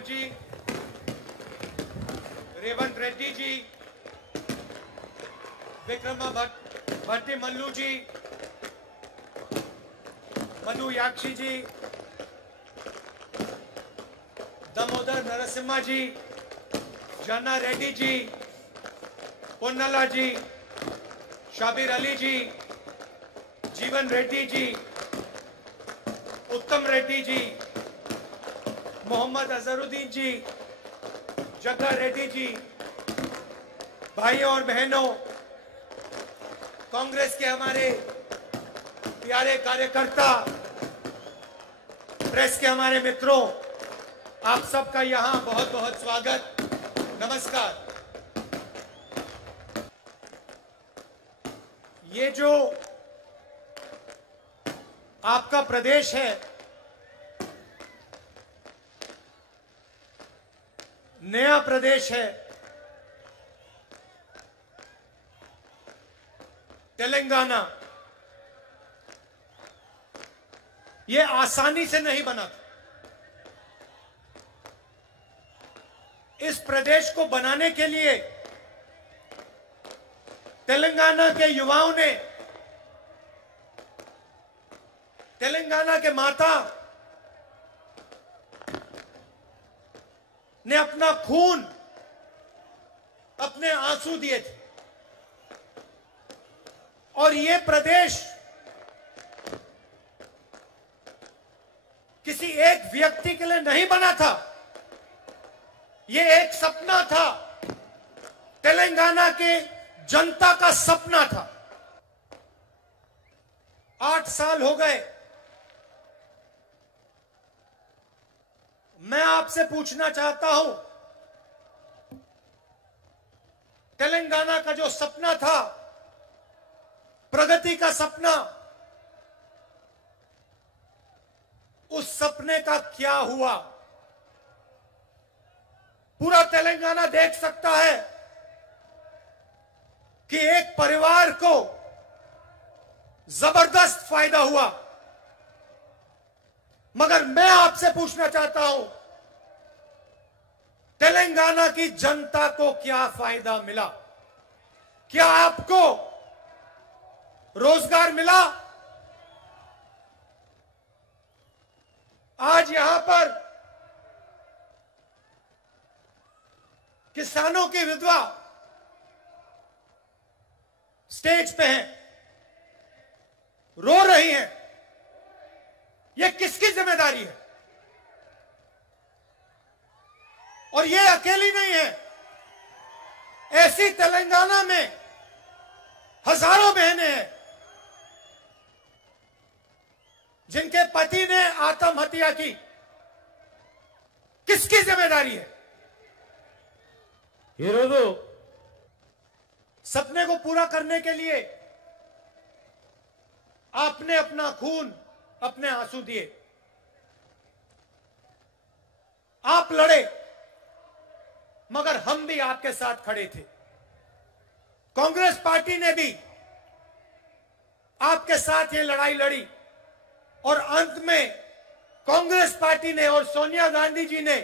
जी, रेवंत रेड्डी जी, विक्रमा भट्टी मल्लू जी, मधु याक्षी जी, दामोदर नरसिम्हा जी, जाना रेड्डी जी, पोन्नला जी, शाबिर अली जी, जीवन रेड्डी जी, उत्तम रेड्डी जी, मोहम्मद अजहरुद्दीन जी, जग्गा रेड्डी जी, भाइयों और बहनों, कांग्रेस के हमारे प्यारे कार्यकर्ता, प्रेस के हमारे मित्रों, आप सबका यहां बहुत बहुत स्वागत, नमस्कार। ये जो आपका प्रदेश है, नया प्रदेश है, तेलंगाना, ये आसानी से नहीं बना था। इस प्रदेश को बनाने के लिए तेलंगाना के युवाओं ने, तेलंगाना के माता ने अपना खून, अपने आंसू दिए थे। और ये प्रदेश किसी एक व्यक्ति के लिए नहीं बना था, ये एक सपना था, तेलंगाना के जनता का सपना था। 8 साल हो गए। मैं आपसे पूछना चाहता हूं, तेलंगाना का जो सपना था, प्रगति का सपना, उस सपने का क्या हुआ? पूरा तेलंगाना देख सकता है कि एक परिवार को जबरदस्त फायदा हुआ, मगर मैं आपसे पूछना चाहता हूं, तेलंगाना की जनता को क्या फायदा मिला? क्या आपको रोजगार मिला? आज यहां पर किसानों की विधवा स्टेज पे हैं, रो रही हैं। ये किसकी जिम्मेदारी है? और ये अकेली नहीं है, ऐसी तेलंगाना में हजारों बहनें हैं जिनके पति ने आत्महत्या की। किसकी जिम्मेदारी है? सपने को पूरा करने के लिए आपने अपना खून, अपने आंसू दिए, आप लड़े, मगर हम भी आपके साथ खड़े थे। कांग्रेस पार्टी ने भी आपके साथ ये लड़ाई लड़ी और अंत में कांग्रेस पार्टी ने और सोनिया गांधी जी ने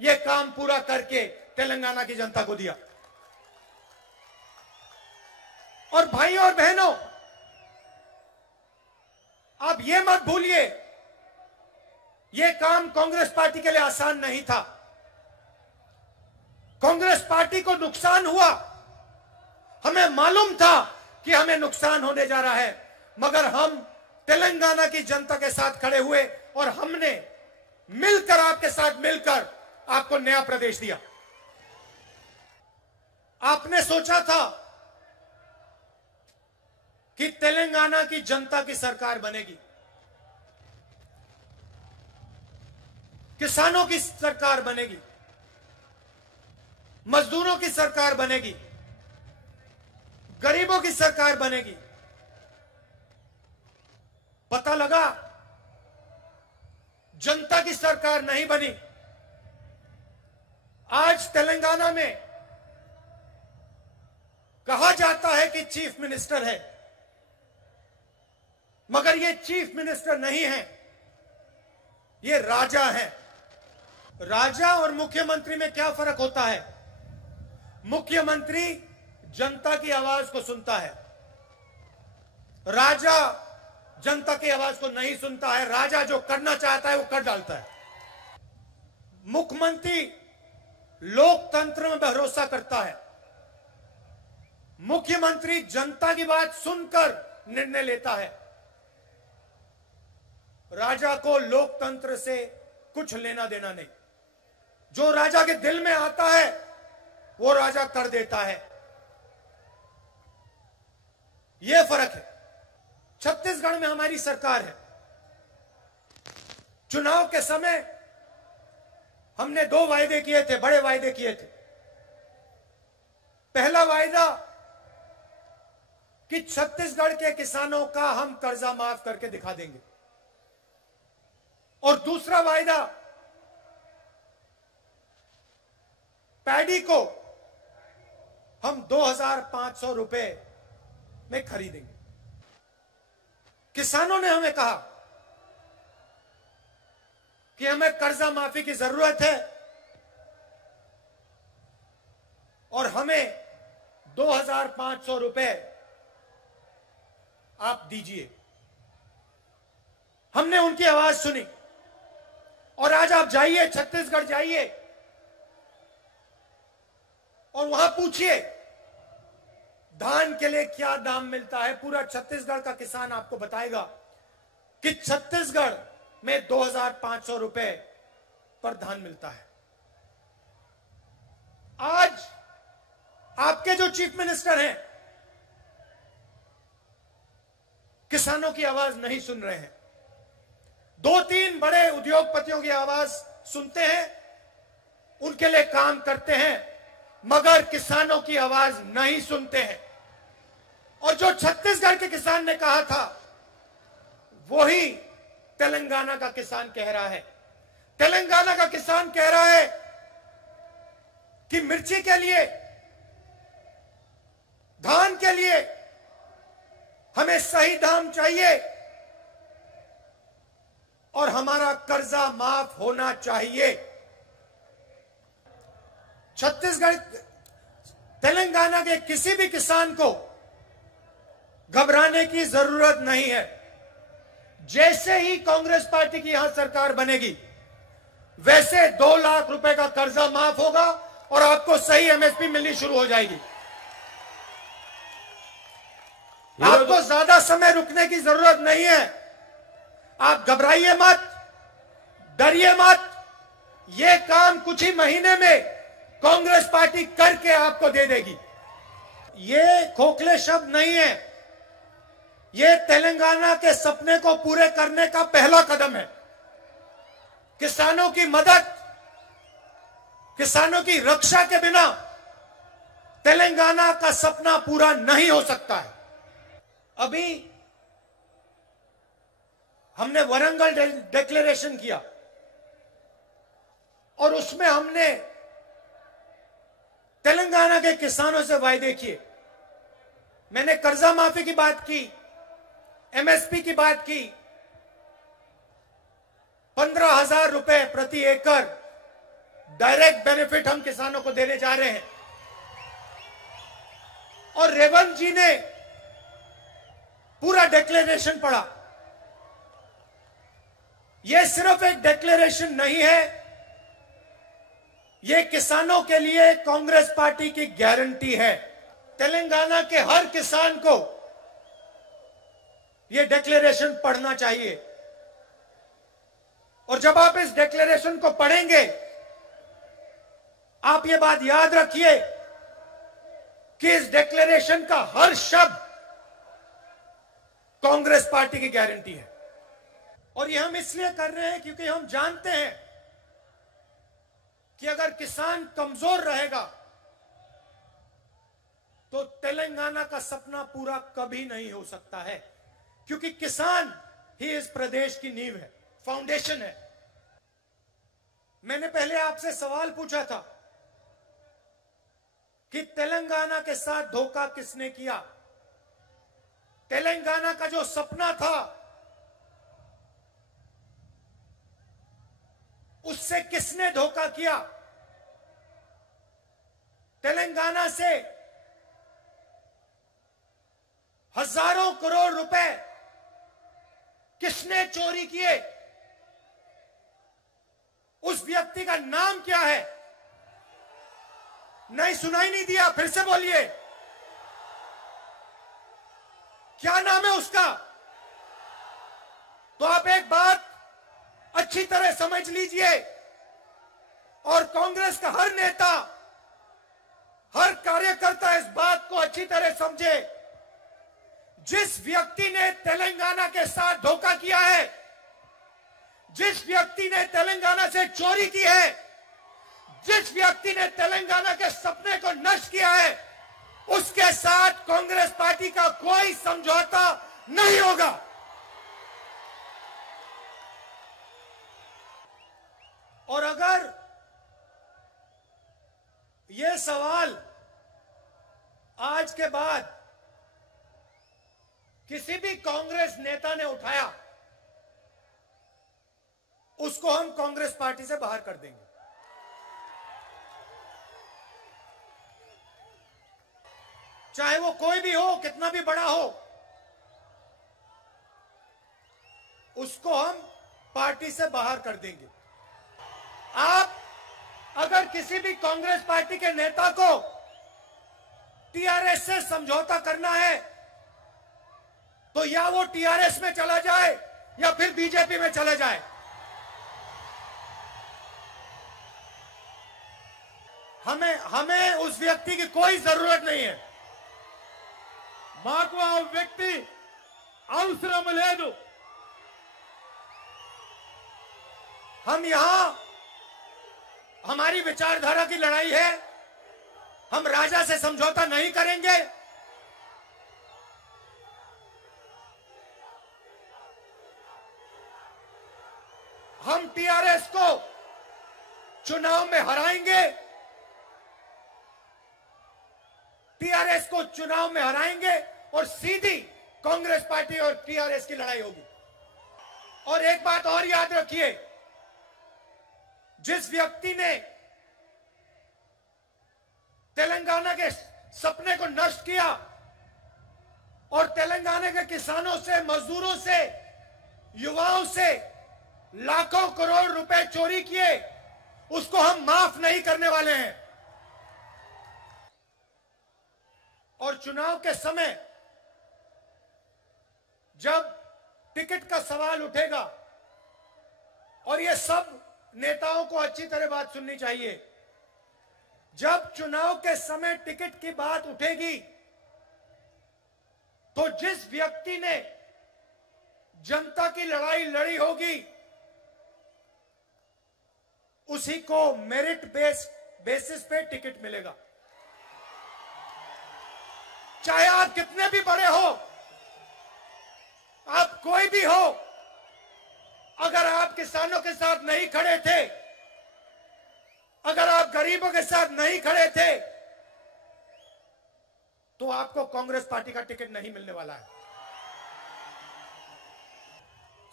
ये काम पूरा करके तेलंगाना की जनता को दिया। और भाइयों और बहनों, आप ये मत भूलिए, ये काम कांग्रेस पार्टी के लिए आसान नहीं था। कांग्रेस पार्टी को नुकसान हुआ, हमें मालूम था कि हमें नुकसान होने जा रहा है, मगर हम तेलंगाना की जनता के साथ खड़े हुए और हमने मिलकर, आपके साथ मिलकर आपको नया प्रदेश दिया। आपने सोचा था कि तेलंगाना की जनता की सरकार बनेगी, किसानों की सरकार बनेगी, मजदूरों की सरकार बनेगी, गरीबों की सरकार बनेगी। पता लगा जनता की सरकार नहीं बनी। आज तेलंगाना में कहा जाता है कि चीफ मिनिस्टर है, मगर ये चीफ मिनिस्टर नहीं है, ये राजा है। राजा और मुख्यमंत्री में क्या फर्क होता है? मुख्यमंत्री जनता की आवाज को सुनता है, राजा जनता की आवाज को नहीं सुनता है। राजा जो करना चाहता है वो कर डालता है। मुख्यमंत्री लोकतंत्र में भरोसा करता है, मुख्यमंत्री जनता की बात सुनकर निर्णय लेता है। राजा को लोकतंत्र से कुछ लेना देना नहीं। जो राजा के दिल में आता है वो राजा कर देता है। यह फर्क है। छत्तीसगढ़ में हमारी सरकार है। चुनाव के समय हमने 2 वायदे किए थे, बड़े वायदे किए थे। पहला वायदा कि छत्तीसगढ़ के किसानों का हम कर्जा माफ करके दिखा देंगे, और दूसरा वायदा पैडी को हम 2500 रुपए में खरीदेंगे। किसानों ने हमें कहा कि हमें कर्जा माफी की जरूरत है और हमें 2500 रुपए आप दीजिए। हमने उनकी आवाज सुनी, और आज आप जाइए, छत्तीसगढ़ जाइए और वहां पूछिए धान के लिए क्या दाम मिलता है। पूरा छत्तीसगढ़ का किसान आपको बताएगा कि छत्तीसगढ़ में 2500 रुपए पर धान मिलता है। आज आपके जो चीफ मिनिस्टर हैं किसानों की आवाज नहीं सुन रहे हैं। 2-3 बड़े उद्योगपतियों की आवाज सुनते हैं, उनके लिए काम करते हैं, मगर किसानों की आवाज नहीं सुनते हैं। और जो छत्तीसगढ़ के किसान ने कहा था वही तेलंगाना का किसान कह रहा है। तेलंगाना का किसान कह रहा है कि मिर्ची के लिए, धान के लिए हमें सही दाम चाहिए और हमारा कर्जा माफ होना चाहिए। छत्तीसगढ़, तेलंगाना के किसी भी किसान को घबराने की जरूरत नहीं है। जैसे ही कांग्रेस पार्टी की यहां सरकार बनेगी, वैसे 2 लाख रुपए का कर्जा माफ होगा और आपको सही एमएसपी मिलनी शुरू हो जाएगी। आपको ज्यादा समय रुकने की जरूरत नहीं है। आप घबराइए मत, डरिए मत। यह काम कुछ ही महीने में कांग्रेस पार्टी करके आपको दे देगी। ये खोखले शब्द नहीं है, ये तेलंगाना के सपने को पूरे करने का पहला कदम है। किसानों की मदद, किसानों की रक्षा के बिना तेलंगाना का सपना पूरा नहीं हो सकता है। अभी हमने वरंगल डिक्लेरेशन किया और उसमें हमने तेलंगाना के किसानों से वायदे किए। मैंने कर्जा माफी की बात की, एमएसपी की बात की, 15,000 रुपए प्रति एकड़ डायरेक्ट बेनिफिट हम किसानों को देने जा रहे हैं। और रेवंत जी ने पूरा डिक्लेरेशन पढ़ा। यह सिर्फ एक डिक्लेरेशन नहीं है, यह किसानों के लिए कांग्रेस पार्टी की गारंटी है। तेलंगाना के हर किसान को यह डिक्लेरेशन पढ़ना चाहिए। और जब आप इस डिक्लेरेशन को पढ़ेंगे, आप यह बात याद रखिए कि इस डिक्लेरेशन का हर शब्द कांग्रेस पार्टी की गारंटी है। और यह हम इसलिए कर रहे हैं क्योंकि हम जानते हैं कि अगर किसान कमजोर रहेगा तो तेलंगाना का सपना पूरा कभी नहीं हो सकता है। क्योंकि किसान ही इस प्रदेश की नींव है, फाउंडेशन है। मैंने पहले आपसे सवाल पूछा था कि तेलंगाना के साथ धोखा किसने किया। तेलंगाना का जो सपना था उससे किसने धोखा किया। तेलंगाना से हजारों करोड़ रुपए किसने चोरी किए। उस व्यक्ति का नाम क्या है? नहीं, सुनाई नहीं दिया, फिर से बोलिए, क्या नाम है उसका? तो आप एक बात अच्छी तरह समझ लीजिए और कांग्रेस का हर नेता, हर कार्यकर्ता इस बात को अच्छी तरह समझे। जिस व्यक्ति ने तेलंगाना के साथ धोखा किया है, जिस व्यक्ति ने तेलंगाना से चोरी की है, जिस व्यक्ति ने तेलंगाना के सपने को नष्ट किया है, उसके साथ कांग्रेस पार्टी का कोई समझौता नहीं होगा। और अगर यह सवाल आज के बाद किसी भी कांग्रेस नेता ने उठाया, उसको हम कांग्रेस पार्टी से बाहर कर देंगे। चाहे वो कोई भी हो, कितना भी बड़ा हो, उसको हम पार्टी से बाहर कर देंगे। आप अगर किसी भी कांग्रेस पार्टी के नेता को टीआरएस से समझौता करना है तो या वो टीआरएस में चला जाए या फिर बीजेपी में चले जाए। हमें उस व्यक्ति की कोई जरूरत नहीं है। మాకు ఆ వ్యక్తి అవసరం లేదు। हम यहां हमारी विचारधारा की लड़ाई है। हम राजा से समझौता नहीं करेंगे। हम टीआरएस को चुनाव में हराएंगे। टीआरएस को चुनाव में हराएंगे और सीधी कांग्रेस पार्टी और टीआरएस की लड़ाई होगी। और एक बात और याद रखिए, जिस व्यक्ति ने तेलंगाना के सपने को नष्ट किया और तेलंगाना के किसानों से, मजदूरों से, युवाओं से लाखों करोड़ रुपए चोरी किए, उसको हम माफ नहीं करने वाले हैं। और चुनाव के समय जब टिकट का सवाल उठेगा, और ये सब नेताओं को अच्छी तरह बात सुननी चाहिए, जब चुनाव के समय टिकट की बात उठेगी तो जिस व्यक्ति ने जनता की लड़ाई लड़ी होगी उसी को मेरिट बेसिस पे टिकट मिलेगा। चाहे आप कितने भी बड़े हो, आप कोई भी हो, अगर आप किसानों के साथ नहीं खड़े थे, अगर आप गरीबों के साथ नहीं खड़े थे, तो आपको कांग्रेस पार्टी का टिकट नहीं मिलने वाला है।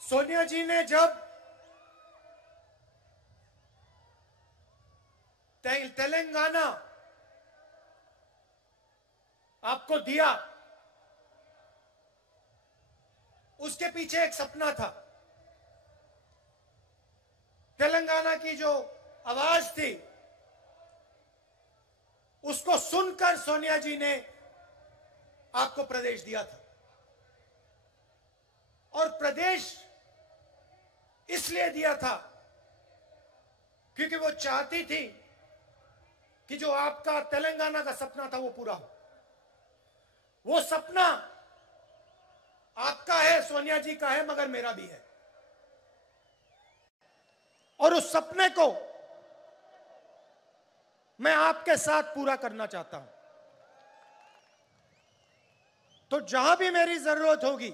सोनिया जी ने जब तेलंगाना आपको दिया, उसके पीछे एक सपना था। तेलंगाना की जो आवाज थी उसको सुनकर सोनिया जी ने आपको प्रदेश दिया था। और प्रदेश इसलिए दिया था क्योंकि वो चाहती थी कि जो आपका तेलंगाना का सपना था वो पूरा हो। वो सपना आपका है, सोनिया जी का है, मगर मेरा भी है। और उस सपने को मैं आपके साथ पूरा करना चाहता हूं। तो जहां भी मेरी जरूरत होगी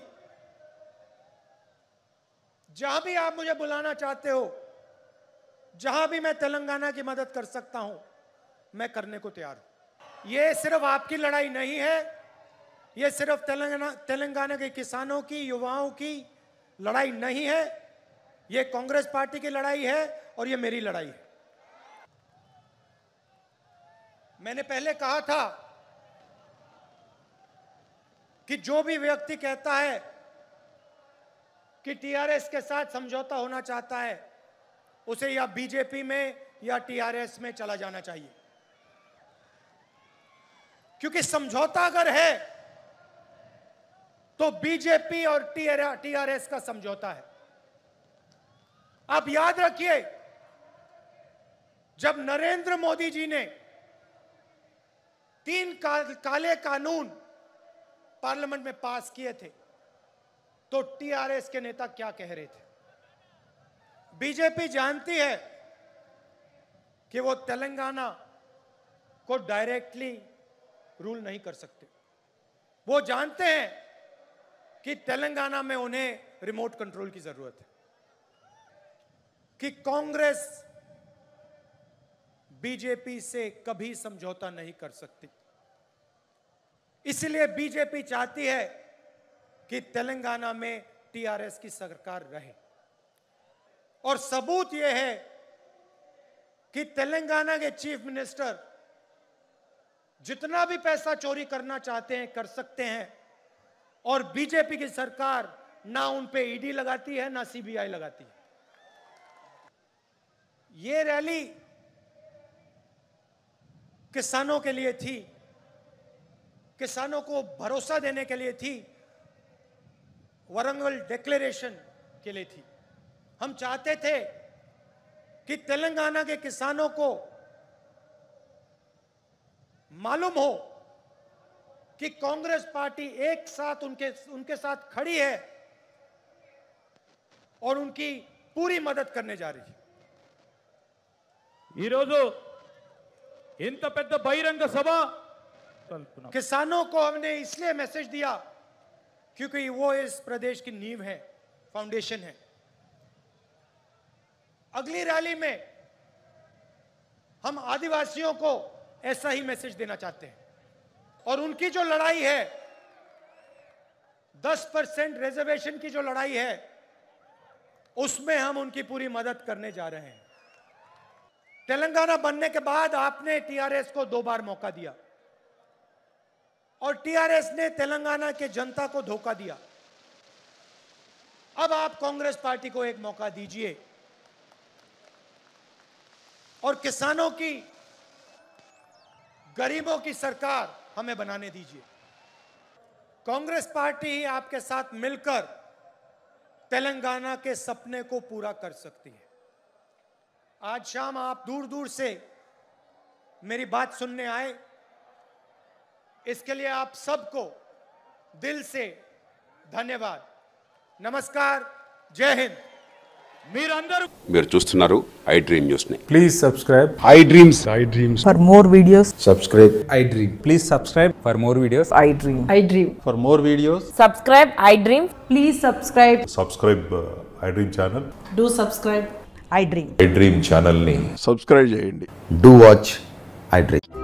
जहां भी आप मुझे बुलाना चाहते हो, जहां भी मैं तेलंगाना की मदद कर सकता हूं, मैं करने को तैयार हूं। यह सिर्फ आपकी लड़ाई नहीं है, यह सिर्फ तेलंगाना के किसानों की, युवाओं की लड़ाई नहीं है, यह कांग्रेस पार्टी की लड़ाई है और यह मेरी लड़ाई है। मैंने पहले कहा था कि जो भी व्यक्ति कहता है कि टीआरएस के साथ समझौता होना चाहता है, उसे या बीजेपी में या टीआरएस में चला जाना चाहिए, क्योंकि समझौता अगर है तो बीजेपी और टीआरएस का समझौता है। आप याद रखिए, जब नरेंद्र मोदी जी ने 3 काले कानून पार्लियामेंट में पास किए थे, तो टीआरएस के नेता क्या कह रहे थे? बीजेपी जानती है कि वो तेलंगाना को डायरेक्टली रूल नहीं कर सकते। वो जानते हैं कि तेलंगाना में उन्हें रिमोट कंट्रोल की जरूरत है, कि कांग्रेस बीजेपी से कभी समझौता नहीं कर सकती। इसलिए बीजेपी चाहती है कि तेलंगाना में टीआरएस की सरकार रहे। और सबूत यह है कि तेलंगाना के चीफ मिनिस्टर जितना भी पैसा चोरी करना चाहते हैं कर सकते हैं, और बीजेपी की सरकार ना उन पे ईडी लगाती है ना सीबीआई लगाती है। ये रैली किसानों के लिए थी, किसानों को भरोसा देने के लिए थी, वारंगल डिक्लेरेशन के लिए थी। हम चाहते थे कि तेलंगाना के किसानों को मालूम हो कि कांग्रेस पार्टी एक साथ उनके साथ खड़ी है और उनकी पूरी मदद करने जा रही है। ఈరోజు ఇంత పెద్ద బహిరంగ సభ किसानों को हमने इसलिए मैसेज दिया क्योंकि वो इस प्रदेश की नींव है, फाउंडेशन है। अगली रैली में हम आदिवासियों को ऐसा ही मैसेज देना चाहते हैं, और उनकी जो लड़ाई है 10% रिजर्वेशन की जो लड़ाई है, उसमें हम उनकी पूरी मदद करने जा रहे हैं। तेलंगाना बनने के बाद आपने टीआरएस को 2 बार मौका दिया और टीआरएस ने तेलंगाना के जनता को धोखा दिया। अब आप कांग्रेस पार्टी को एक मौका दीजिए और किसानों की, गरीबों की सरकार हमें बनाने दीजिए। कांग्रेस पार्टी ही आपके साथ मिलकर तेलंगाना के सपने को पूरा कर सकती है। आज शाम आप दूर दूर से मेरी बात सुनने आए, इसके लिए आप सबको दिल से धन्यवाद। नमस्कार, जय हिंद। మీరు చూస్తున్నారు ఐ డ్రీమ్ న్యూస్ ని. Please subscribe I dreams For more videos, subscribe I Dream. please subscribe for more videos. I dream. I dream. For more videos Subscribe. I dream. Please subscribe. Subscribe I dream channel. Do subscribe. I dream. I dream channel ని subscribe చేయండి. Do watch I Dream.